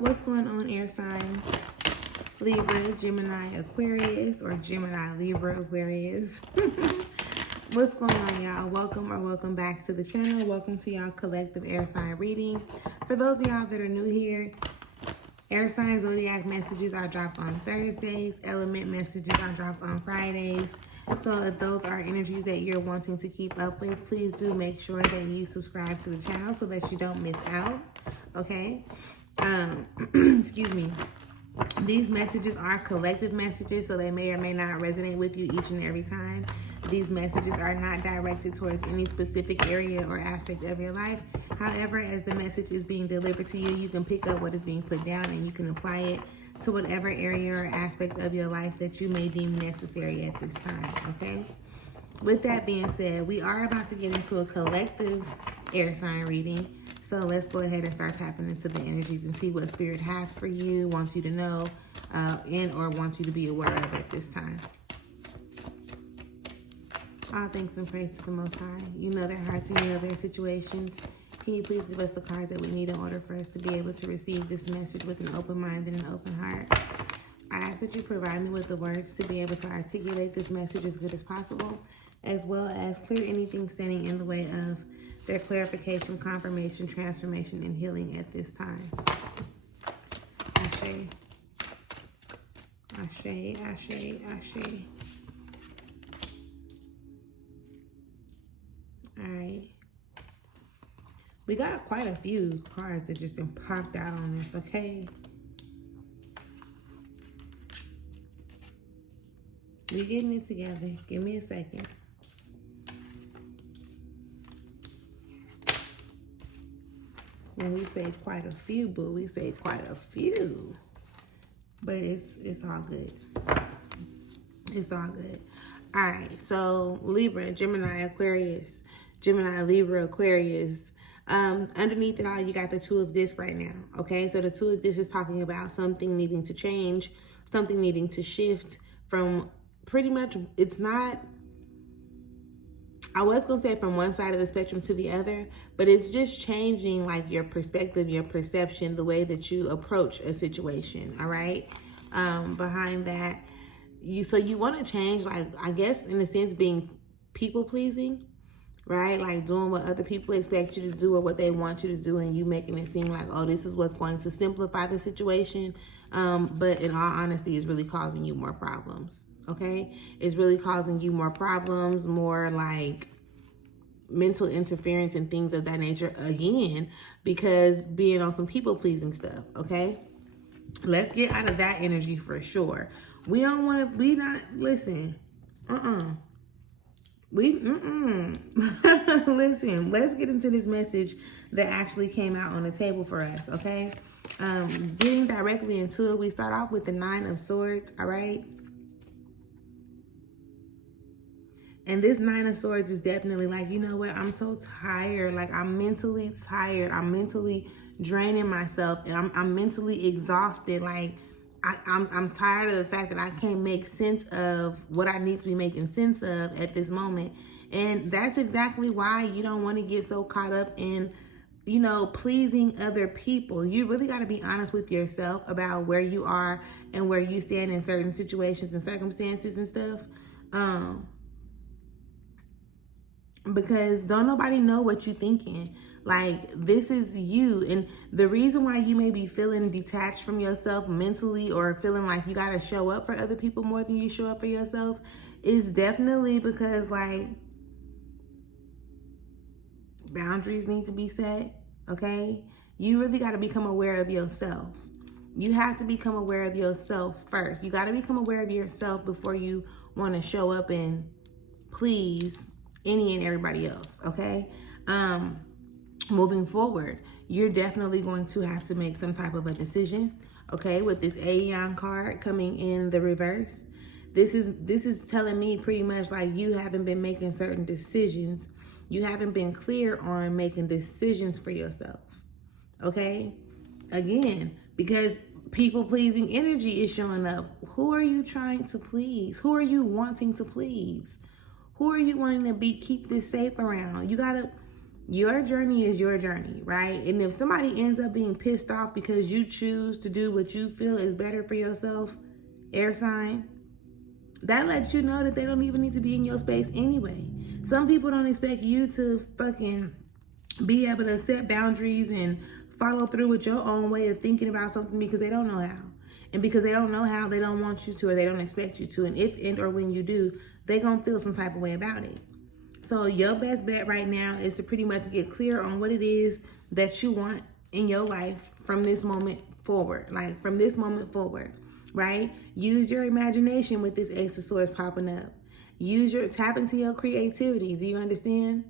What's going on, air signs? Libra, Gemini, Aquarius, or Gemini, Libra, Aquarius. What's going on, y'all? Welcome or welcome back to the channel. Welcome to y'all collective air sign reading. For those of y'all that are new here, air sign zodiac messages are dropped on Thursdays. Element messages are dropped on Fridays. So if those are energies that you're wanting to keep up with, please do make sure that you subscribe to the channel so that you don't miss out. Okay? Excuse me. These messages are collective messages, so they may or may not resonate with you each and every time. These messages are not directed towards any specific area or aspect of your life. However, as the message is being delivered to you, you can pick up what is being put down and you can apply it to whatever area or aspect of your life that you may deem necessary at this time, okay? With that being said, we are about to get into a collective air sign reading. So let's go ahead and start tapping into the energies and see what Spirit has for you, wants you to know, and or wants you to be aware of at this time. All thanks and praise to the Most High. You know their hearts and you know their situations. Can you please give us the cards that we need in order for us to be able to receive this message with an open mind and an open heart? I ask that you provide me with the words to be able to articulate this message as good as possible, as well as clear anything standing in the way of their clarification, confirmation, transformation, and healing at this time. Ashe. Ashe, ashe, ashe. Alright. We got quite a few cards that just been popped out on this, okay? We're getting it together. Give me a second. When we say quite a few, boo, we say quite a few. But it's all good. It's all good. All right, so Libra, Gemini, Aquarius. Gemini, Libra, Aquarius. Underneath it all, you got the Two of This right now, okay? So the Two of This is talking about something needing to change, something needing to shift from pretty much, it's not, I was going to say from one side of the spectrum to the other, but it's just changing like your perspective, your perception, the way that you approach a situation, all right? Behind that, so you want to change, like, I guess in a sense being people pleasing, right? Like doing what other people expect you to do or what they want you to do, and you making it seem like, oh, this is what's going to simplify the situation. But in all honesty, it's really causing you more problems, okay? It's really causing you more problems, more like mental interference and things of that nature again, because being on some people pleasing stuff, okay? Let's get out of that energy for sure. We don't want to, we not, listen, Listen, let's get into this message that actually came out on the table for us, okay? Getting directly into it, we start off with the Nine of Swords, all right? And this Nine of Swords is definitely like, you know what? I'm so tired. Like, I'm mentally tired. I'm mentally draining myself, and I'm mentally exhausted. Like, I'm tired of the fact that I can't make sense of what I need to be making sense of at this moment. And that's exactly why you don't want to get so caught up in, you know, pleasing other people. You really got to be honest with yourself about where you are and where you stand in certain situations and circumstances and stuff. Because don't nobody know what you're thinking. Like, this is you. And the reason why you may be feeling detached from yourself mentally or feeling like you got to show up for other people more than you show up for yourself is definitely because, like, boundaries need to be set, okay? You really got to become aware of yourself. You have to become aware of yourself first. You got to become aware of yourself before you want to show up and please any and everybody else, okay? Moving forward, you're definitely going to have to make some type of a decision, okay? With this Aeon card coming in the reverse, this is telling me pretty much like you haven't been making certain decisions. You haven't been clear on making decisions for yourself, okay? Again, because people-pleasing energy is showing up. Who are you trying to please? Who are you wanting to please? Who are you wanting to keep this safe around? You gotta, Your journey is your journey, right? And if somebody ends up being pissed off because you choose to do what you feel is better for yourself, air sign, that lets you know that they don't even need to be in your space anyway. Some people don't expect you to fucking be able to set boundaries and follow through with your own way of thinking about something because they don't know how. And because they don't know how, they don't want you to, or they don't expect you to. And if and or when you do, they're going to feel some type of way about it. So your best bet right now is to pretty much get clear on what it is that you want in your life from this moment forward. Like from this moment forward, right? Use your imagination with this Ace of Swords popping up. Tap into your creativity. Do you understand?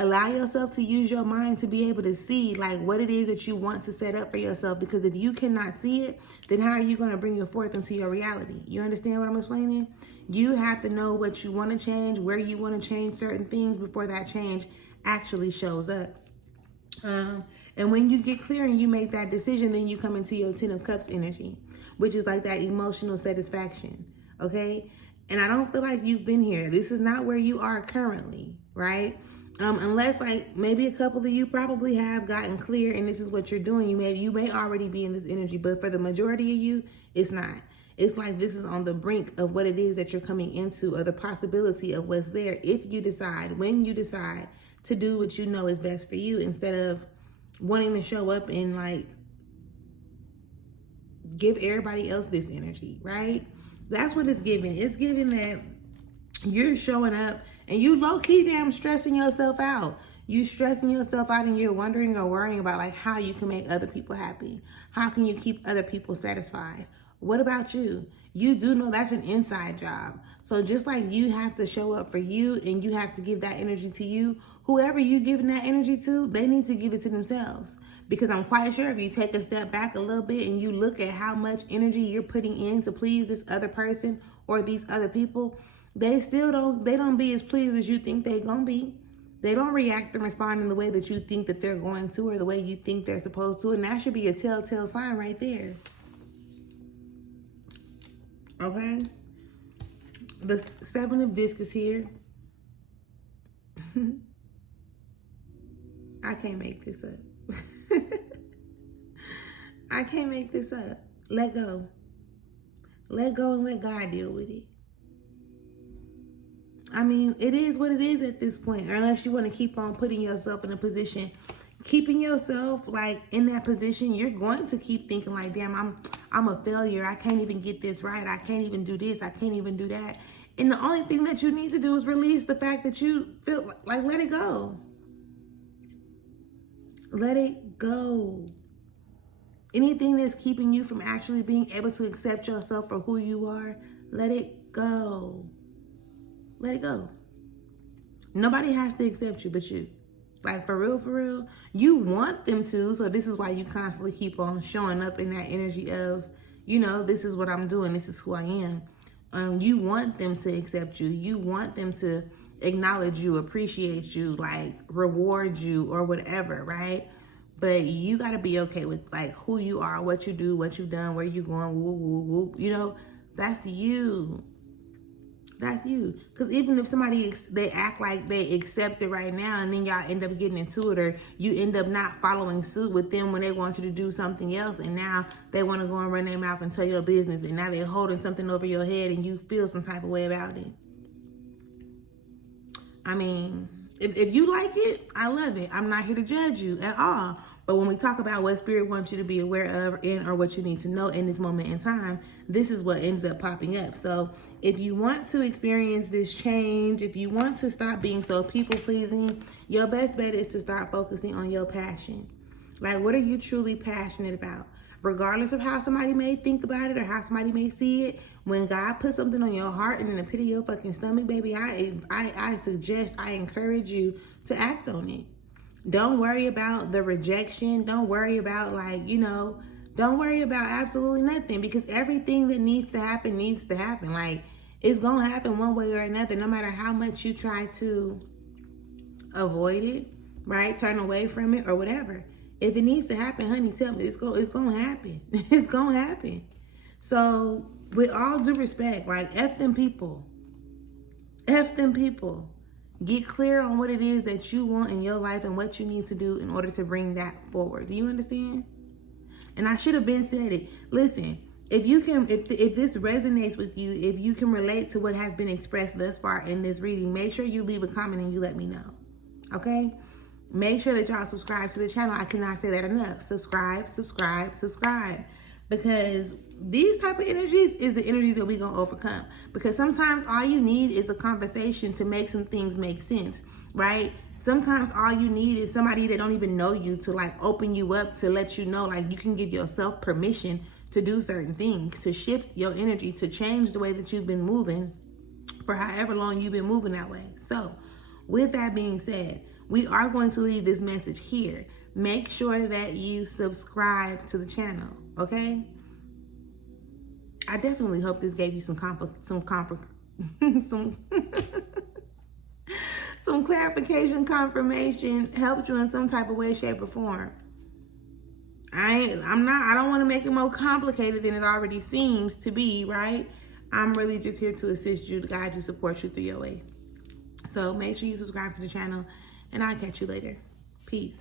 Allow yourself to use your mind to be able to see like what it is that you want to set up for yourself. Because if you cannot see it, then how are you going to bring it forth into your reality? You understand what I'm explaining? You have to know what you want to change, where you want to change certain things before that change actually shows up. And when you get clear and you make that decision, then you come into your 10 of Cups energy, which is like that emotional satisfaction, okay? And I don't feel like you've been here. This is not where you are currently, right? Unless like maybe a couple of you probably have gotten clear and this is what you're doing. You may already be in this energy, but for the majority of you, it's not. It's like this is on the brink of what it is that you're coming into, or the possibility of what's there if you decide, when you decide to do what you know is best for you, instead of wanting to show up and like give everybody else this energy, right? That's what it's giving. It's giving that you're showing up and you low-key damn stressing yourself out. You stressing yourself out and you're wondering or worrying about like how you can make other people happy. How can you keep other people satisfied? What about you? You do know that's an inside job. So just like you have to show up for you and you have to give that energy to you, whoever you giving that energy to, they need to give it to themselves. Because I'm quite sure if you take a step back a little bit and you look at how much energy you're putting in to please this other person or these other people, they don't be as pleased as you think they're gonna be. They don't react and respond in the way that you think that they're going to, or the way you think they're supposed to. And that should be a telltale sign right there. Okay? The 7 of Discs is here. I can't make this up. I can't make this up. Let go. Let go and let God deal with it. I mean, it is what it is at this point. Unless you want to keep on putting yourself in a position, keeping yourself like in that position, you're going to keep thinking like, damn, I'm a failure. I can't even get this right. I can't even do this. I can't even do that. And the only thing that you need to do is release the fact that you feel like, let it go. Let it go. Anything that's keeping you from actually being able to accept yourself for who you are, let it go. Let it go. Nobody has to accept you but you. Like, for real, you want them to, so this is why you constantly keep on showing up in that energy of, you know, this is what I'm doing, this is who I am. You want them to accept you. You want them to acknowledge you, appreciate you, like, reward you or whatever, right? But you got to be okay with, like, who you are, what you do, what you've done, where you're going, whoop, whoop, whoop. You know, that's you. That's you. Because even if somebody, they act like they accept it right now and then y'all end up getting into it, or you end up not following suit with them when they want you to do something else, and now they want to go and run their mouth and tell your business, and now they're holding something over your head and you feel some type of way about it. I mean, if you like it, I love it. I'm not here to judge you at all. But when we talk about what Spirit wants you to be aware of or what you need to know in this moment in time, this is what ends up popping up. So if you want to experience this change, if you want to stop being so people-pleasing, your best bet is to start focusing on your passion. Like, what are you truly passionate about? Regardless of how somebody may think about it or how somebody may see it, when God puts something on your heart and in the pit of your fucking stomach, baby, I suggest, I encourage you to act on it. Don't worry about the rejection. Don't worry about, like, you know, don't worry about absolutely nothing, because everything that needs to happen needs to happen. Like, it's going to happen one way or another, no matter how much you try to avoid it, right? Turn away from it or whatever. If it needs to happen, honey, tell me, it's going to happen. It's going to happen. So with all due respect, like, F them people. F them people. Get clear on what it is that you want in your life and what you need to do in order to bring that forward. Do you understand? And I should have been said it. Listen, if this resonates with you, if you can relate to what has been expressed thus far in this reading, make sure you leave a comment and you let me know. Okay? Make sure that y'all subscribe to the channel. I cannot say that enough. Subscribe, subscribe, subscribe. Because these type of energies is the energies that we're going to overcome. Because sometimes all you need is a conversation to make some things make sense, right? Sometimes all you need is somebody that don't even know you to like open you up, to let you know like you can give yourself permission to do certain things, to shift your energy, to change the way that you've been moving for however long you've been moving that way. So with that being said, we are going to leave this message here. Make sure that you subscribe to the channel, okay? I definitely hope this gave you some some clarification, confirmation, helped you in some type of way, shape, or form. I don't want to make it more complicated than it already seems to be, right? I'm really just here to assist you, to guide you, support you through your way. So make sure you subscribe to the channel, and I'll catch you later. Peace.